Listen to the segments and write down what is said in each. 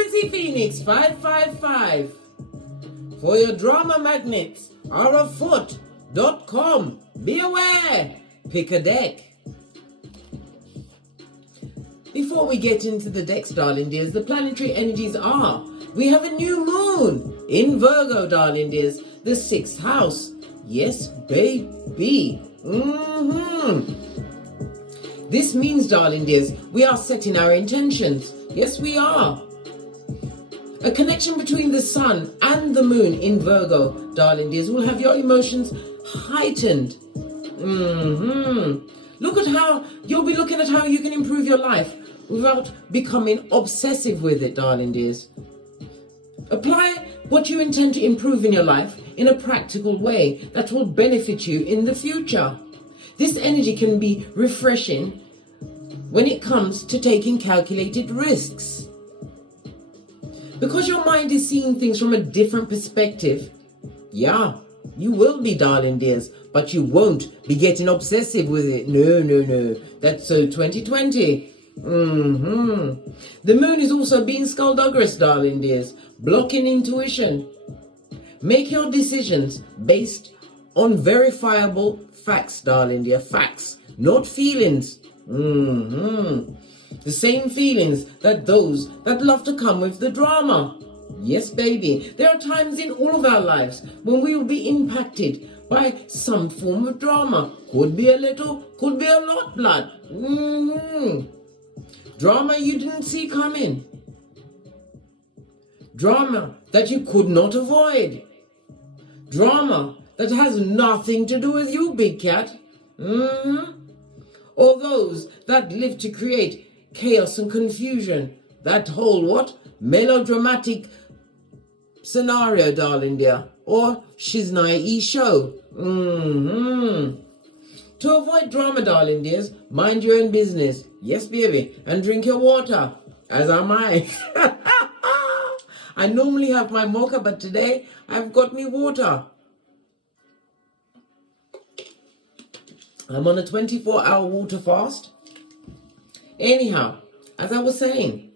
Frequency Phoenix 555 for your drama magnets are afoot.com. Be aware, pick a deck. Before we get into the decks, darling dears, the planetary energies are, we have a new moon in Virgo, darling dears, the 6th house. Yes, baby. This means, darling dears, we are setting our intentions. Yes, we are. A connection between the sun and the moon in Virgo, darling dears, will have your emotions heightened. Look at how, you'll be looking at how you can improve your life without becoming obsessive with it, darling dears. Apply what you intend to improve in your life in a practical way that will benefit you in the future. This energy can be refreshing when it comes to taking calculated risks. Because your mind is seeing things from a different perspective, yeah, you will be, darling dears, but you won't be getting obsessive with it. No. That's so 2020. The moon is also being skullduggerous, darling dears, blocking intuition. Make your decisions based on verifiable facts, darling dear, facts, not feelings. The same feelings that those that love to come with the drama. Yes, baby, there are times in all of our lives when we will be impacted by some form of drama. Could be a little, could be a lot, blood. Drama you didn't see coming. Drama that you could not avoid. Drama that has nothing to do with you, big cat. Or those that live to create chaos and confusion. That whole what? Melodramatic scenario, darling dear. Or Shiznai show. To avoid drama, darling dears, mind your own business. Yes, baby. And drink your water. As am I. I normally have my mocha, but today I've got me water. I'm on a 24-hour water fast. Anyhow, as I was saying,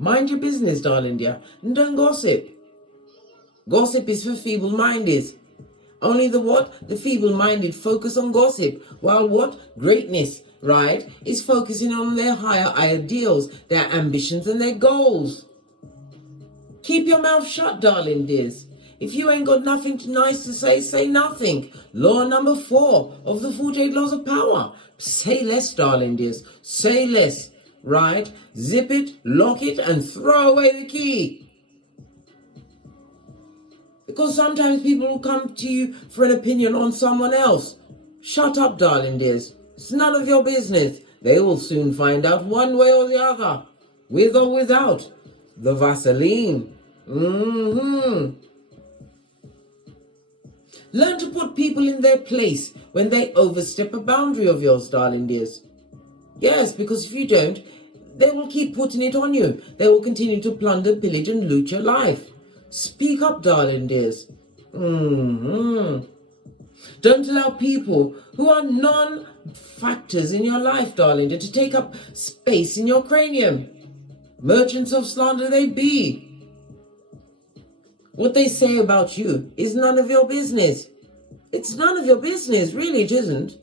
mind your business, darling dear, and don't gossip. Gossip is for feeble-minded. Only the what? The feeble-minded focus on gossip, while what? Greatness, right, is focusing on their higher ideals, their ambitions and their goals. Keep your mouth shut, darling dears. If you ain't got nothing nice to say, say nothing. Law number 4 of the 48 laws of power. Say less, darling dears. Say less, right? Zip it, lock it, and throw away the key. Because sometimes people will come to you for an opinion on someone else. Shut up, darling dears. It's none of your business. They will soon find out one way or the other. With or without the Vaseline. Learn to put people in their place when they overstep a boundary of yours, darling dears. Yes, because if you don't, they will keep putting it on you. They will continue to plunder, pillage, and loot your life. Speak up, darling dears. Don't allow people who are non-factors in your life, darling dear, to take up space in your cranium. Merchants of slander they be. What they say about you is none of your business. It's none of your business, really it isn't.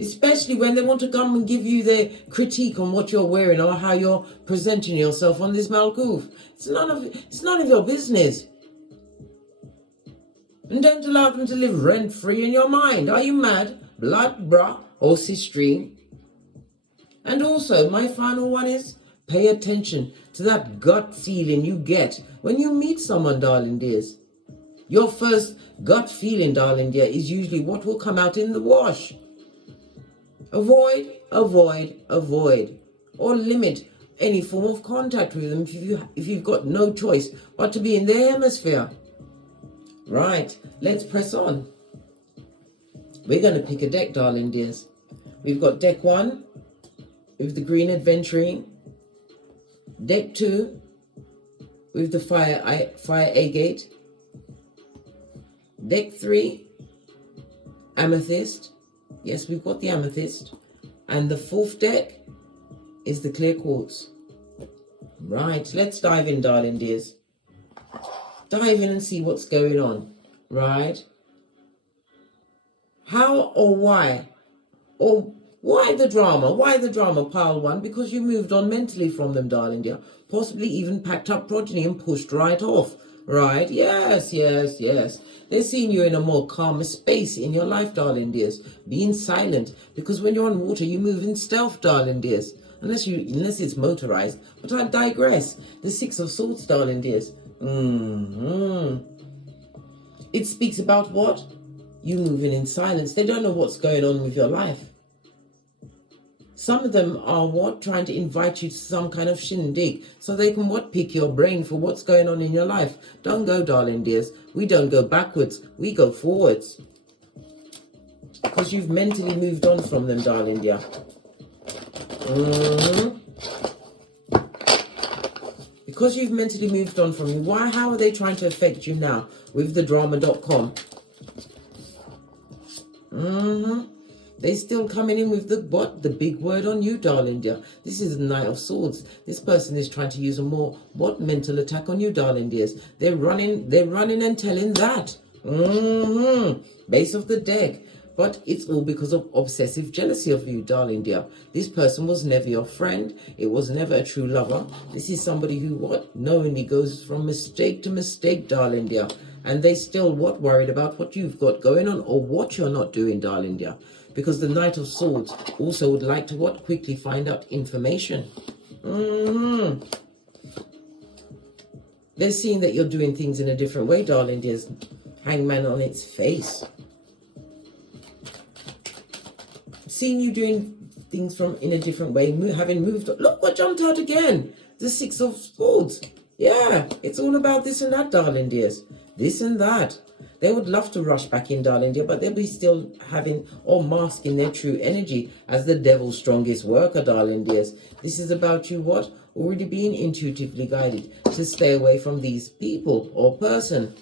Especially when they want to come and give you their critique on what you're wearing or how you're presenting yourself on this Malkuf. It's none of your business. And don't allow them to live rent-free in your mind. Are you mad? Blood, bruh, or sistering? And also, my final one is, pay attention to that gut feeling you get when you meet someone, darling dears. Your first gut feeling, darling dear, is usually what will come out in the wash. Avoid, or limit any form of contact with them if you've got no choice but to be in their hemisphere. Right, let's press on. We're going to pick a deck, darling dears. We've got deck 1 with the green adventuring, deck 2 with the fire agate, deck 3 amethyst. Yes, we've got the amethyst. And the 4th deck is the clear quartz. Right, let's dive in, darling dears. Dive in and see what's going on, right? How or why? Or why the drama? Why the drama, pile one? Because you moved on mentally from them, darling dear. Possibly even packed up progeny and pushed right off. Right? Yes, yes, yes. They're seeing you in a more calmer space in your life, darling dears. Being silent. Because when you're on water, you move in stealth, darling dears. Unless it's motorized. But I digress. The Six of Swords, darling dears. It speaks about what? You moving in silence. They don't know what's going on with your life. Some of them are what? Trying to invite you to some kind of shindig so they can what? Pick your brain for what's going on in your life. Don't go, darling dears. We don't go backwards. We go forwards. Because you've mentally moved on from them, darling dear. Because you've mentally moved on from you. Why? How are they trying to affect you now with the drama.com? They still coming in with the what? The big word on you, darling dear. This is the Knight of Swords. This person is trying to use a more what? Mental attack on you, darling dears. They're running and telling that. Base of the deck. But it's all because of obsessive jealousy of you, darling dear. This person was never your friend. It was never a true lover. This is somebody who what? Knowingly goes from mistake to mistake, darling dear. And they still what? Worried about what you've got going on or what you're not doing, darling dear. Because the Knight of Swords also would like to what? Quickly find out information. They're seeing that you're doing things in a different way, darling dears. Hangman on its face. Seeing you doing things from in a different way, having moved on. Look what jumped out again. The Six of Swords. Yeah, it's all about this and that, darling dears. This and that. They would love to rush back in, darling dear, but they'll be still having or masking their true energy as the devil's strongest worker, darling dears. This is about you what? Already being intuitively guided to stay away from these people or person.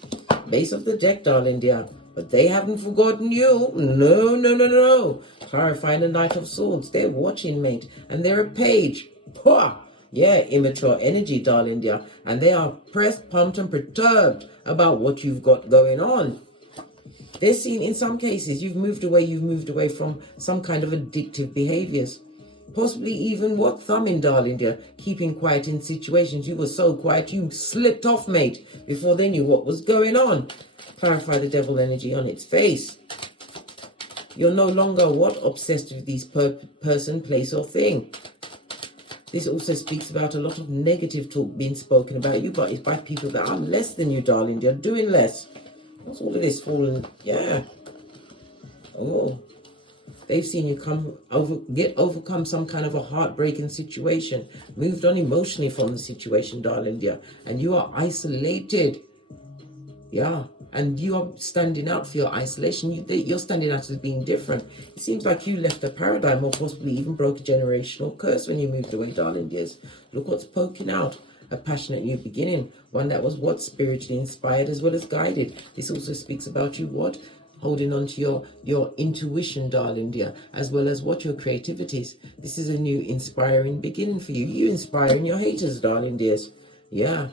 Base of the deck, darling dear. But they haven't forgotten you. No, no, no, no. Clarifying the Knight of Swords. They're watching, mate. And they're a page. Pwah! Yeah, immature energy, darling dear. And they are pressed, pumped, and perturbed about what you've got going on. They're seeing in some cases you've moved away from some kind of addictive behaviors. Possibly even what? Thumbing, darling dear. Keeping quiet in situations. You were so quiet you slipped off, mate, before they knew what was going on. Clarify the devil energy on its face. You're no longer what? Obsessed with these person, place, or thing. This also speaks about a lot of negative talk being spoken about you, but it's by people that are less than you, darling. They're doing less. What's all of this falling? Yeah. Oh. They've seen you overcome some kind of a heartbreaking situation. Moved on emotionally from the situation, darling dear. And you are isolated. Yeah. And you are standing out for your isolation. You're standing out as being different. It seems like you left a paradigm or possibly even broke a generational curse when you moved away, darling dears. Look what's poking out. A passionate new beginning. One that was what? Spiritually inspired as well as guided. This also speaks about you what? Holding on to your intuition, darling dear, as well as what? Your creativities. This is a new inspiring beginning for you. You inspiring your haters, darling dears. Yeah.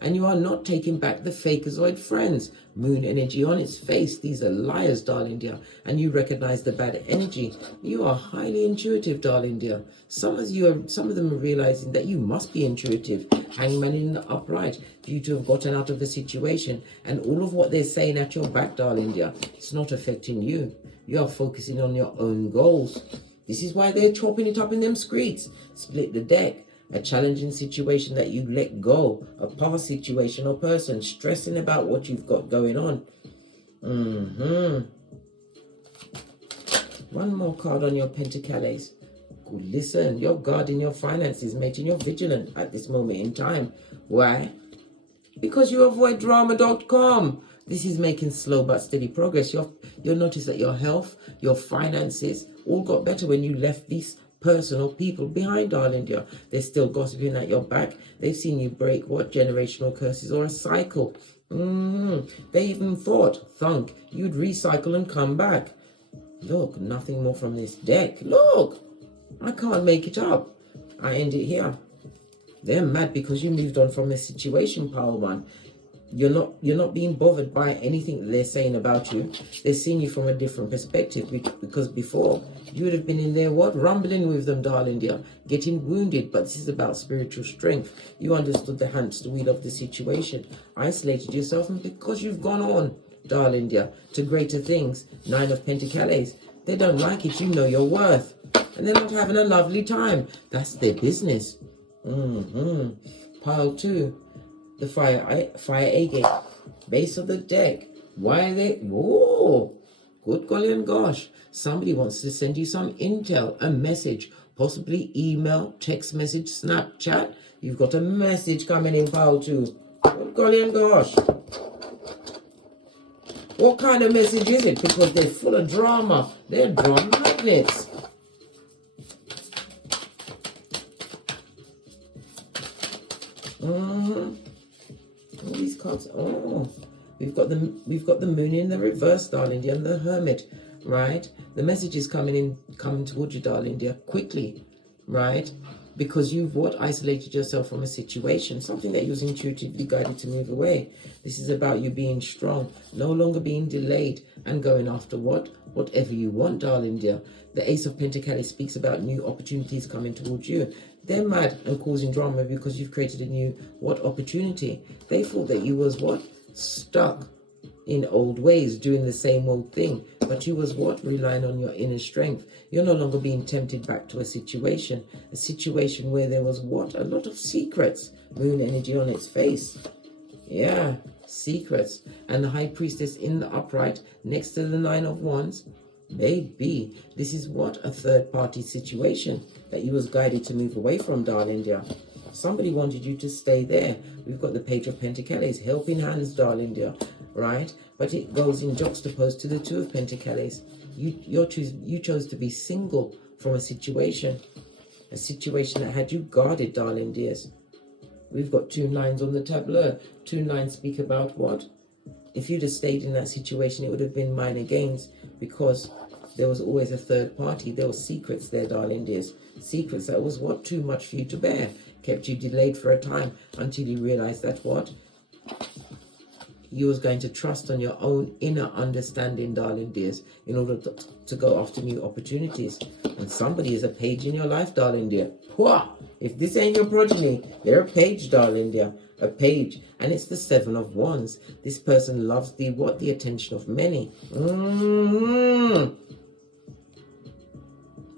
And you are not taking back the fakeazoid friends. Moon energy on its face. These are liars, darling dear. And you recognize the bad energy. You are highly intuitive, darling dear. Some of them are realizing that you must be intuitive. Hangman in the upright. Due to have gotten out of the situation. And all of what they're saying at your back, darling dear, it's not affecting you. You are focusing on your own goals. This is why they're chopping it up in them streets. Split the deck. A challenging situation that you let go, a past situation or person, stressing about what you've got going on. One more card on your Pentacles. Good, listen, you're guarding your finances, making you vigilant at this moment in time. Why? Because you avoid drama.com. This is making slow but steady progress. You'll notice that your health, your finances, all got better when you left these person or people behind, darling dear. They're still gossiping at your back. They've seen you break what? Generational curses or a cycle. They even thought, thunk, you'd recycle and come back. Look, nothing more from this deck. Look, I can't make it up. I end it here. They're mad because you moved on from a situation, Power One. You're not being bothered by anything that they're saying about you. They're seeing you from a different perspective, because before you would have been in there rumbling with them, darling dear, getting wounded. But this is about spiritual strength. You understood the hamster wheel of the situation, isolated yourself, and because you've gone on, darling dear, to greater things. 9 of Pentacles. They don't like it. You know your worth, and they're not having a lovely time. That's their business. Pile 2. The fire agate, base of the deck. Why are they? Oh, good golly and gosh. Somebody wants to send you some intel, a message, possibly email, text message, Snapchat. You've got a message coming in, pile 2. Good golly and gosh. What kind of message is it? Because they're full of drama. They're drama magnets. All these cards. Oh, we've got the moon in the reverse, darling dear, and the hermit, right? The message is coming towards you, darling dear, quickly, right? Because you've isolated yourself from a situation, something that you was intuitively guided to move away. This is about you being strong, no longer being delayed, and going after whatever you want, darling dear. The Ace of Pentacles speaks about new opportunities coming towards you. They're mad and causing drama because you've created a new opportunity. They thought that you was stuck in old ways, doing the same old thing. But you was relying on your inner strength. You're no longer being tempted back to a situation where there was a lot of secrets. Moon energy on its face. Yeah, secrets. And the High Priestess in the upright next to the 9 of Wands. Baby, this is a third party situation that you was guided to move away from, darling dear. Somebody wanted you to stay there. We've got the Page of Pentacles, helping hands, darling dear, right? But it goes in juxtaposed to the 2 of Pentacles. You chose to be single from a situation that had you guarded, darling dears. We've got 2 9s on the tableau. 2 9s speak about what? If you'd have stayed in that situation, it would have been minor gains, because there was always a third party. There were secrets there, darling dears. Secrets that was too much for you to bear. Kept you delayed for a time until you realized that you was going to trust on your own inner understanding, darling dears, in order to go after new opportunities. And somebody is a page in your life, darling dear. Pwah! If this ain't your progeny, they're a page, darling dear. A page, and it's the 7 of Wands. This person loves the attention of many.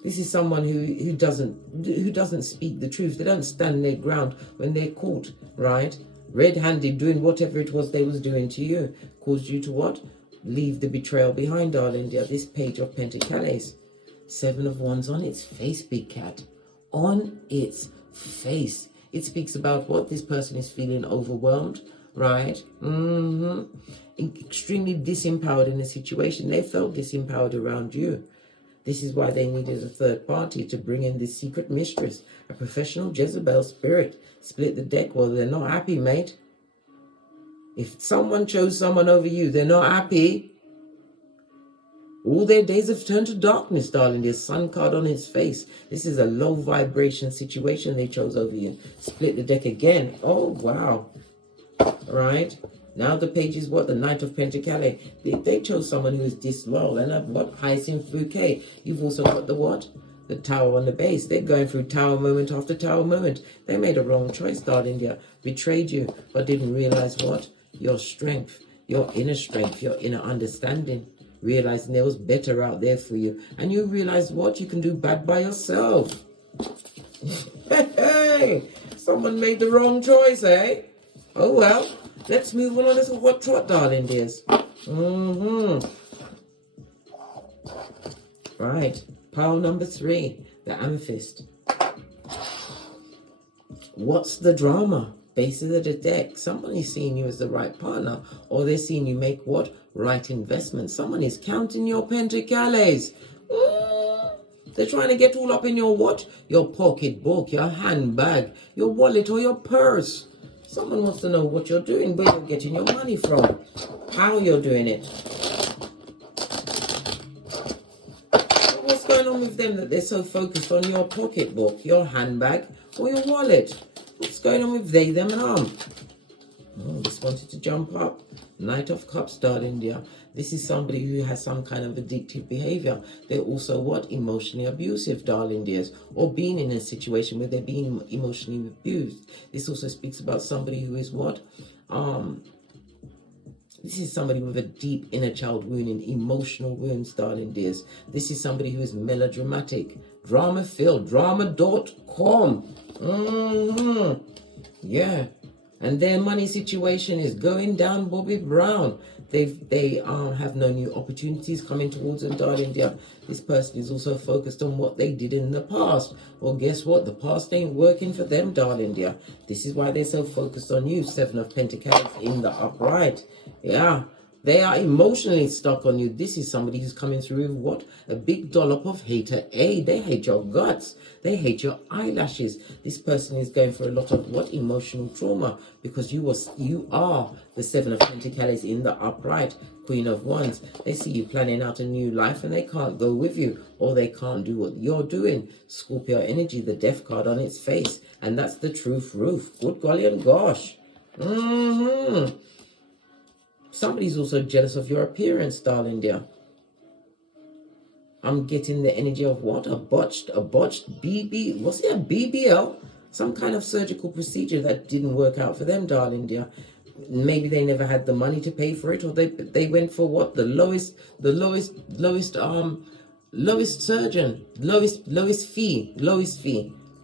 This is someone who doesn't speak the truth. They don't stand their ground when they're caught, right? Red-handed, doing whatever it was they was doing to you, caused you to leave the betrayal behind, darling dear. This Page of Pentacles, 7 of Wands on its face, big cat, on its face. It speaks about this person is feeling overwhelmed, right? Extremely disempowered in a situation. They felt disempowered around you. This is why they needed a third party to bring in this secret mistress, a professional Jezebel spirit. Split the deck. Well, they're not happy, mate. If someone chose someone over you, they're not happy. All their days have turned to darkness, darling. There's Sun card on his face. This is a low vibration situation they chose over you. Split the deck again. Oh, wow. All right. Now the page is the Knight of Pentacles. They chose someone who is disloyal. And Hyacinth Bouquet. You've also got the Tower on the base. They're going through tower moment after tower moment. They made a wrong choice, darling dear. Betrayed you, but didn't realize your strength, your inner understanding. Realizing there was better out there for you. And you realize you can do bad by yourself. Hey, someone made the wrong choice, eh? Oh well, let's move on a little hot trot, darling dears. Right, pile number 3, the Amethyst. What's the drama? Base of the deck. Somebody's seeing you as the right partner, or they're seeing you make right investment. Someone is counting your pentacles. They're trying to get all up in your your pocketbook, your handbag, your wallet, or your purse. Someone wants to know what you're doing, where you're getting your money from, how you're doing it. What's going on with them that they're so focused on your pocketbook, your handbag, or your wallet? What's going on with they, them, and Oh, just wanted to jump up. Knight of Cups, darling dear. This is somebody who has some kind of addictive behavior. They're also what? Emotionally abusive, darling dears. Or being in a situation where they're being emotionally abused. This also speaks about somebody who is what? This is somebody with a deep inner child wound and emotional wounds, darling dears. This is somebody who is melodramatic, drama-filled, drama.com. Yeah. And their money situation is going down Bobby Brown. They have no new opportunities coming towards them, darling dear. This person is also focused on what they did in the past. Well, guess what? The past ain't working for them, darling dear. This is why they're so focused on you. 7 of Pentacles in the upright. Yeah. They are emotionally stuck on you. This is somebody who's coming through with what? A big dollop of hater A. They hate your guts. They hate your eyelashes. This person is going for a lot of what? Emotional trauma, because you are the 7 of Pentacles in the upright, Queen of Wands. They see you planning out a new life and they can't go with you, or they can't do what you're doing. Scorpio energy, the death card on its face, and that's the truth roof. Good golly and gosh. Somebody's also jealous of your appearance, darling dear. I'm getting the energy of what? A botched BB, what's it, a BBL? Some kind of surgical procedure that didn't work out for them, darling dear. Maybe they never had the money to pay for it, or they went for what? The lowest surgeon, lowest fee.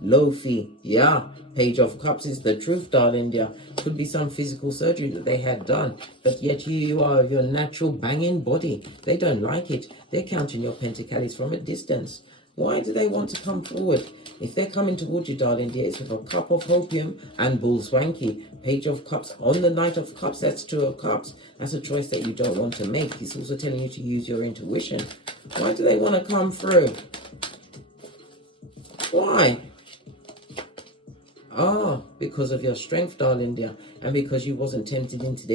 Low fee. Yeah. Page of Cups is the truth, darling dear. Could be some physical surgery that they had done, but yet here you are with your natural banging body. They don't like it. They're counting your pentacles from a distance. Why do they want to come forward? If they're coming towards you, darling dear, it's with a cup of opium and bull swanky. Page of Cups on the Knight of Cups. That's 2 of Cups. That's a choice that you don't want to make. It's also telling you to use your intuition. Why do they want to come through? Why? Because of your strength, darling dear, and because you wasn't tempted into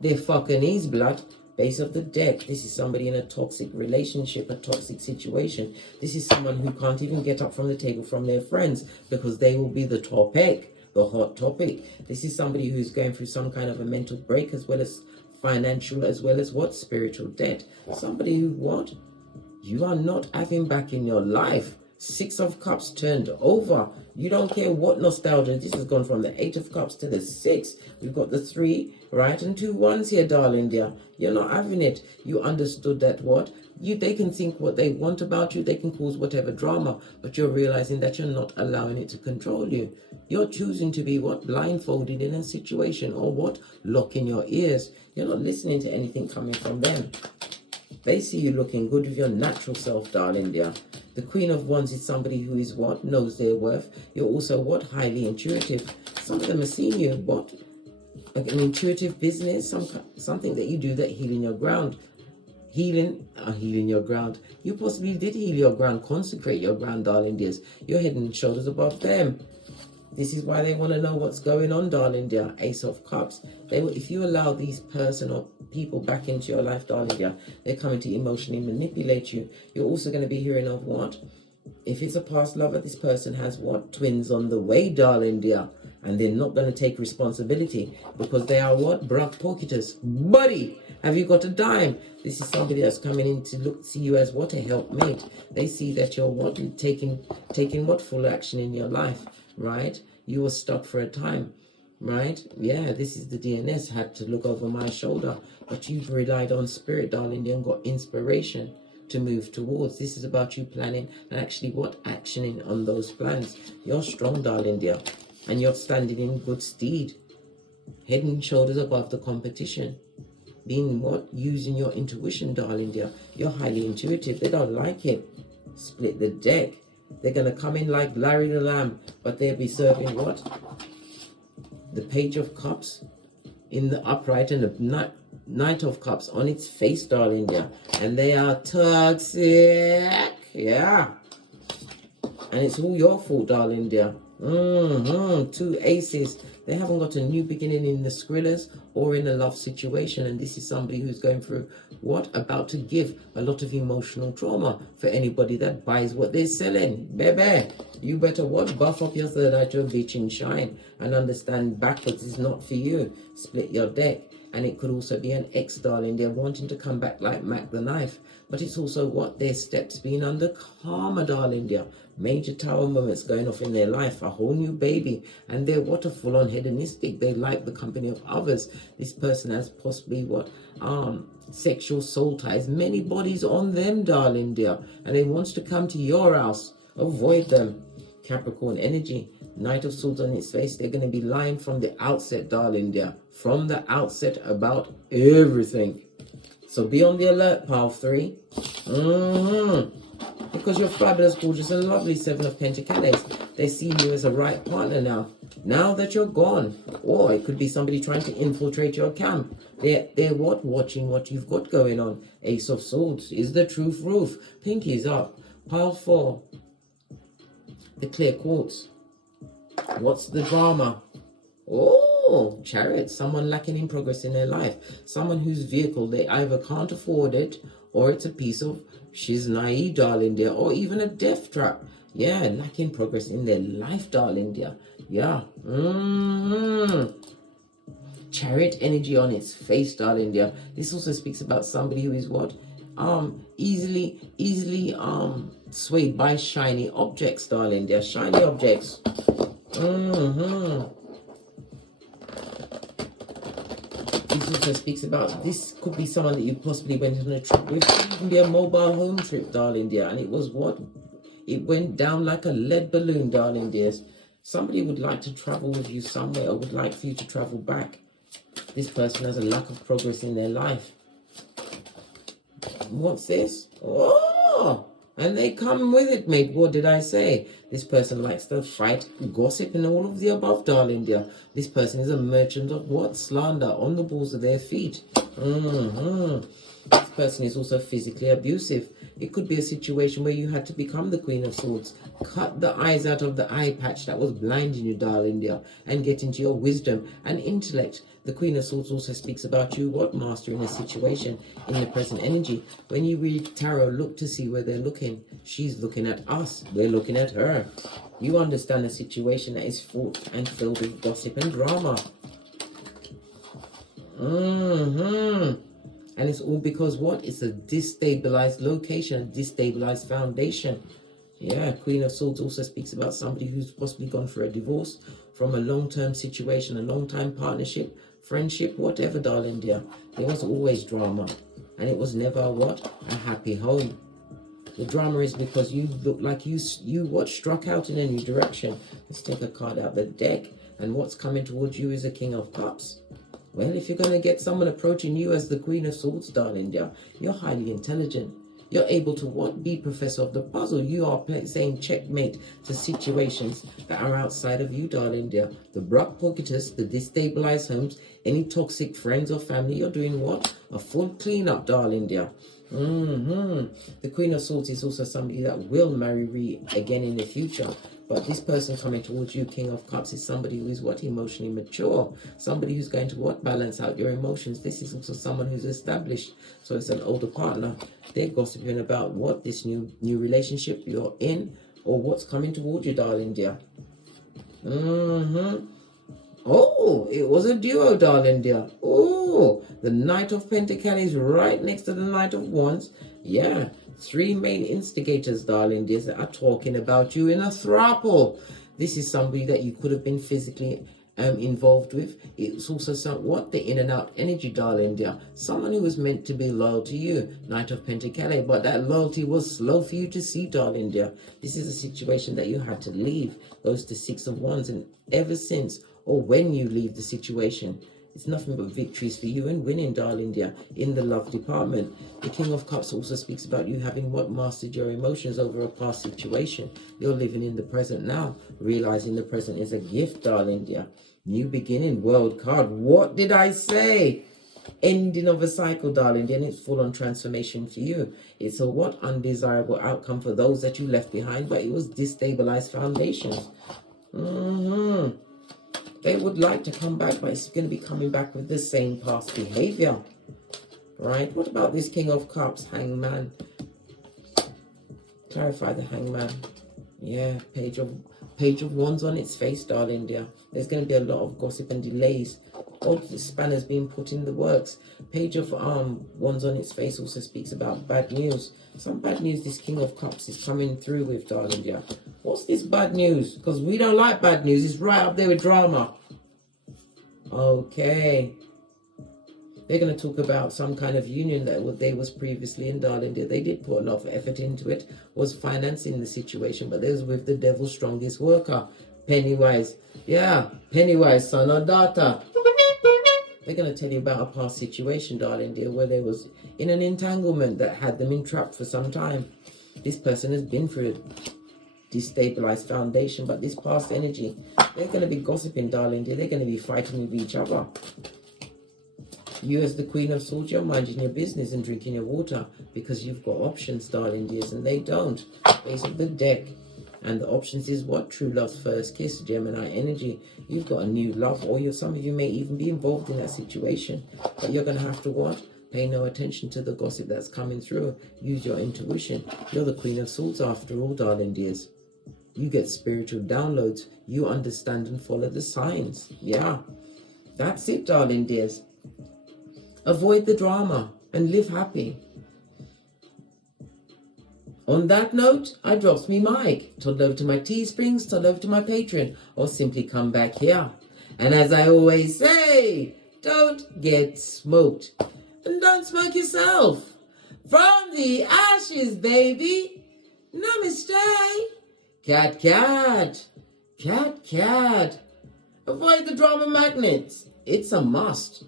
their fucking knees, blood. Base of the deck. This is somebody in a toxic relationship, a toxic situation. This is someone who can't even get up from the table from their friends because they will be the topic, the hot topic. This is somebody who's going through some kind of a mental break, as well as financial, as well as what? Spiritual debt. Somebody who what? You are not having back in your life. 6 of Cups turned over. You don't care what nostalgia. This has gone from the 8 of Cups to the 6. We've got the 3, right? And 2 1s here, darling dear. You're not having it. You understood that what? They can think what they want about you. They can cause whatever drama. But you're realizing that you're not allowing it to control you. You're choosing to be what? Blindfolded in a situation, or what? Locking your ears. You're not listening to anything coming from them. They see you looking good with your natural self, darling dear. The Queen of Wands is somebody who is what? Knows their worth. You're also what? Highly intuitive. Some of them are seeing you what? Like an intuitive business, something that you do that healing your ground. Healing your ground. You possibly did heal your ground, consecrate your ground, darling dears. You're head and shoulders above them. This is why they want to know what's going on, darling dear. Ace of Cups. If you allow these person or people back into your life, darling dear, they're coming to emotionally manipulate you. You're also going to be hearing of what? If it's a past lover, this person has what? Twins on the way, darling dear. And they're not going to take responsibility because they are what? Bruv pocketers. Buddy, have you got a dime? This is somebody that's coming in to see you as what? A helpmate. They see that you're what? Taking what? Full action in your life. Right? You were stuck for a time, right? Yeah, this is the DNS, had to look over my shoulder, but you've relied on spirit, darling, and got inspiration to move towards. This is about you planning and actually what? Actioning on those plans. You're strong, darling dear, and you're standing in good stead, head and shoulders above the competition. Being what? Using your intuition, darling dear. You're highly intuitive. They don't like it. Split the deck. They're going to come in like Larry the Lamb, but they'll be serving what? The Page of Cups in the upright and the Knight of Cups on its face, darling dear. And they are toxic. Yeah. And it's all your fault, darling dear. 2 aces. They haven't got a new beginning in the Skrillers or in a love situation. And this is somebody who's going through what? About to give a lot of emotional trauma for anybody that buys what they're selling. Baby, you better what? Buff up your third eye to a bitching shine and understand backwards is not for you. Split your deck. And it could also be an ex, darling. They're wanting to come back like Mac the Knife. But it's also what? Their steps being under karma, darling. Dear. Major tower moments going off in their life. A whole new baby. And they're what? A full-on hedonistic. They like the company of others. This person has possibly what? Sexual soul ties. Many bodies on them, darling dear. And they wants to come to your house. Avoid them. Capricorn energy. Knight of Swords on its face. They're going to be lying from the outset, darling dear. From the outset about everything. So be on the alert, pile 3. Because you're fabulous, gorgeous, and lovely. 7 of Pentacles. They see you as a right partner now. Now that you're gone. Or it could be somebody trying to infiltrate your camp. They're what? Watching what you've got going on. Ace of Swords. Is the truth roof? Pinkies up. Pile 4. The clear quartz. What's the drama? Oh, Chariot. Someone lacking in progress in their life. Someone whose vehicle they either can't afford it, or it's a piece of she's naive, darling dear, or even a death trap. Yeah, lacking progress in their life, darling dear. Yeah. Chariot energy on its face, darling dear. This also speaks about somebody who is what? Easily swayed by shiny objects, darling dear. Shiny objects. This also speaks about, this could be someone that you possibly went on a trip with. It can be a mobile home trip, darling dear. And it was what? It went down like a lead balloon, darling dears. Somebody would like to travel with you somewhere, or would like for you to travel back. This person has a lack of progress in their life. What's this? Oh! And they come with it, mate. What did I say? This person likes to fight, gossip, and all of the above, darling dear. This person is a merchant of what? Slander on the balls of their feet. This person is also physically abusive. It could be a situation where you had to become the Queen of Swords. Cut the eyes out of the eye patch that was blinding you, darling dear, and get into your wisdom and intellect. The Queen of Swords also speaks about you, what? Mastering a situation in the present energy. When you read tarot, look to see where they're looking. She's looking at us. We're looking at her. You understand a situation that is fraught and filled with gossip and drama. And it's all because what? It's a destabilized location, a destabilized foundation. Yeah, Queen of Swords also speaks about somebody who's possibly gone for a divorce from a long-term situation, a long-time partnership, friendship, whatever, darling dear. There was always drama. And it was never what? A happy home. The drama is because you look like you what? Struck out in a new direction. Let's take a card out the deck. And what's coming towards you is a King of Cups. Well, if you're going to get someone approaching you as the Queen of Swords, darling dear, you're highly intelligent. You're able to what? Be professor of the puzzle. You are saying checkmate to situations that are outside of you, darling dear. The Brock Pocketus, the destabilized homes, any toxic friends or family, you're doing what? A full cleanup, darling dear. The Queen of Swords is also somebody that will marry again in the future. But this person coming towards you, King of Cups, is somebody who is what? Emotionally mature. Somebody who's going to what? Balance out your emotions. This is also someone who's established. So it's an older partner. They're gossiping about what? This new relationship you're in, or what's coming towards you, darling dear. Oh, it was a duo, darling dear. Oh, the Knight of Pentacles right next to the Knight of Wands. Yeah, 3 main instigators, darling dears, that are talking about you in a throuple. This is somebody that you could have been physically involved with. It's also what? The in and out energy, darling dear. Someone who was meant to be loyal to you, Knight of Pentacles, but that loyalty was slow for you to see, darling dear. This is a situation that you had to leave. Goes to 6 of Wands, and ever since, or when you leave the situation, it's nothing but victories for you and winning, darling dear, in the love department. The King of Cups also speaks about you having what? Mastered your emotions over a past situation. You're living in the present now, realizing the present is a gift, darling dear. New beginning, world card. What did I say? Ending of a cycle, darling dear, and it's full on transformation for you. It's a what? Undesirable outcome for those that you left behind, but it was destabilized foundations. They would like to come back, but it's going to be coming back with the same past behavior. Right? What about this King of Cups, Hangman? Clarify the Hangman. Yeah, Page of Wands on its face, darling dear. There's going to be a lot of gossip and delays. All the spanners being put in the works. Page of Wands on its face also speaks about bad news. Some bad news this King of Cups is coming through with, darling dear. What's this bad news? Because we don't like bad news. It's right up there with drama. Okay. They're going to talk about some kind of union that they was previously in, darling dear. They did put a lot of effort into it, was financing the situation, but they was with the devil's strongest worker, Pennywise. Yeah, Pennywise, son or daughter. They're going to tell you about a past situation, darling dear, where they was in an entanglement that had them entrapped for some time. This person has been through a destabilized foundation, but this past energy, they're going to be gossiping, darling dear. They're going to be fighting with each other. You as the Queen of Swords, you're minding your business and drinking your water because you've got options, darling dears, and they don't. Face of the deck. And the options is what? True love's first kiss, Gemini energy. You've got a new love, or some of you may even be involved in that situation. But you're going to have to what? Pay no attention to the gossip that's coming through. Use your intuition. You're the Queen of Swords after all, darling dears. You get spiritual downloads. You understand and follow the signs. Yeah. That's it, darling dears. Avoid the drama and live happy. On that note, I drops me mic. Toddle over to my Teesprings, toddle over to my Patreon, or simply come back here. And as I always say, don't get smoked. And don't smoke yourself. From the ashes, baby. Namaste. Cat, cat. Cat, cat. Avoid the drama magnets. It's a must.